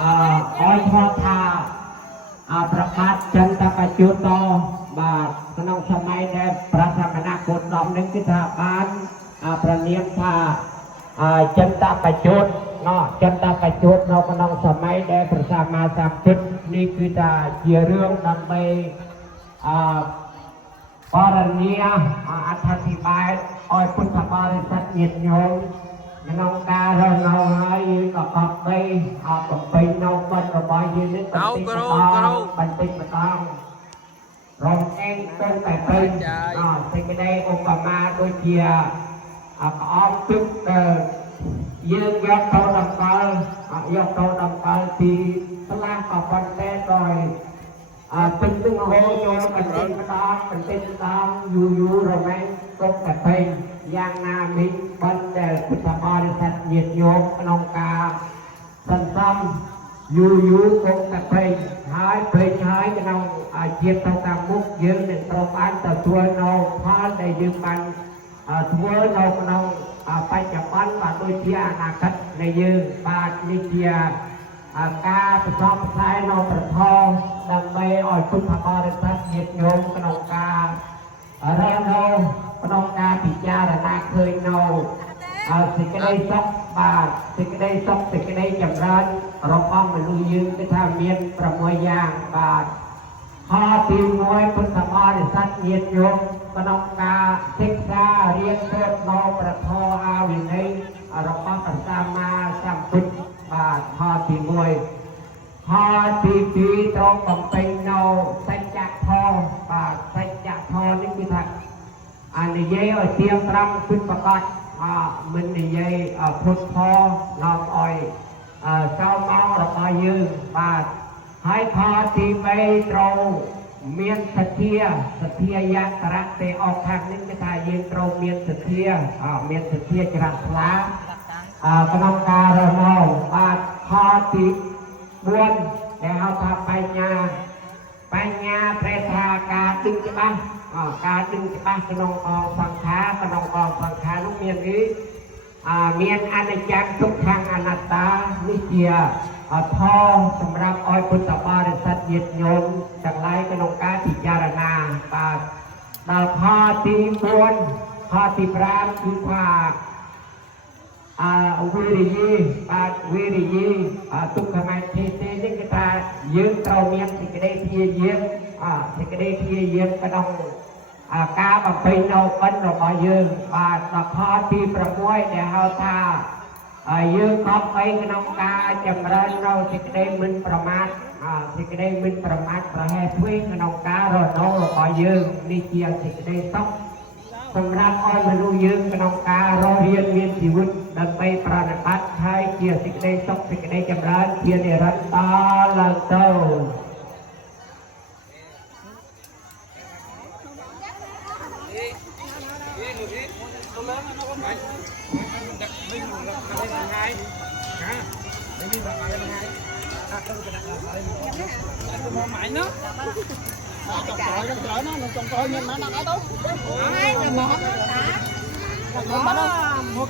អយឈរថាប្រកាសចិនតបច្ចុប្បន្នបាទក្នុងសម័យដែលព្រះសមណគោតមនឹងគឺថាបានប្រនាមថាចិនតបច្ចុប្បន្នចិនតបច្ចុប្បន្ននៅក្នុងសម័យដែលព្រះសម្មាសម្ពុទ្ធនេះគឺថាជារឿងដើម្បីបរញ្ញាអធិប្បាយឲ្យពុទ្ធបរិស័ទញាតិញោមក្នុងការរស់នៅហើយយើងក៏កប់បីបំពេញនៅបទរបស់យើងនេះបន្តិចម្ដងរំអេងទៅតែពេញសេចក្តីឧបមាដូចជាក្អមទឹកយើងយកទៅតម្កល់ពីផ្លាស់ក៏ប៉ុន្តែដោយពេញទឹកហូរចូលបន្តិចម្ដងយូររមែងទុកតែពេញយ៉ាងណាមិញប៉ុន្តែពុទ្ធបរិស័ទញាតិញោមក្នុងការសន្សំយូរទុកតែពេញហើយក្នុងជាតិទៅតាមមុខយើងនឹងត្រូវបានទទួលនៅផលដែលយើងបានធ្វើនៅក្នុងបច្ចុប្បន្នបាទដូចជាអនាគតនៃយើងបាទនេះជាការប្រសពផ្សាយនៅប្រធមដើម្បីឲ្យពុទ្ធបរិស័ទញាតិញោមក្នុងការរស់នៅក្នុងការពិចារណាឃើញនៅសេចក្តីសុខបាទសេចក្តីសុខសេចក្តីចម្រើនរបស់មនុស្សយើងគឺថាមាន6យ៉ាងបាទข้อที่1ពុទ្ធបរិស័ទញាតិញោមក្នុងការសិក្សារៀនសូត្រនៅព្រះធម៌អាវិន័យរបស់ព្រះសម្មាសម្ពុទ្ធបាទข้อที่1ข้อที่2ត្រូវបំពេញនៅសច្ចធម៌បាទសច្ចធម៌នេះគឺថានិយាយឲ្យទៀងត្រង់ពិតប្រាកដមិននិយាយពុទ្ធផលនាំឲ្យចោលមករបស់យើងបាទហើយข้อที่3ត្រូវមានសទ្ធាយតរៈទេអស់ខាងនេះគឺថាយើងត្រូវមានសទ្ធាច្រាស់ស្លាក្នុងការរស់នៅបាទข้อที่4ដែលហៅថាបញ្ញាប្រែថាការដឹងច្បាស់ក្នុងអង្គសង្ខារនោះមាននេះមានអនិច្ចំទុក្ខំអនត្តានេះជាធម៌សម្រាប់ឲ្យពុទ្ធបរិស័ទញាតិញោមទាំងឡាយក្នុងការពិចារណាបាទដល់ข้อที่4ข้อที่5គឺថាវិរិយេទុក្ខមច្ឆេទេនេះគឺថាយើងត្រូវមានសេចក្តីព្យាយាមក្នុងការបំពេញនៅបិណ្ឌរបស់យើងបាទដល់ข้อที่6ដែលហៅថាយើងកប់បីក្នុងការចម្រើននៅសេចក្តីមិនប្រមាទប្រហែលធ្វេក្នុងការរស់នៅរបស់យើងនេះជាសេចក្តីសុខសម្រាប់ឲ្យមនុស្សយើងក្នុងការរស់រានមានជីវិតដើម្បីប្រតិបត្តិហើយជាសេចក្តីសុខសេចក្តីចម្រើនជានិរន្តរឡើងទៅnó trong coi nhưng mà nó đâu ai mà nó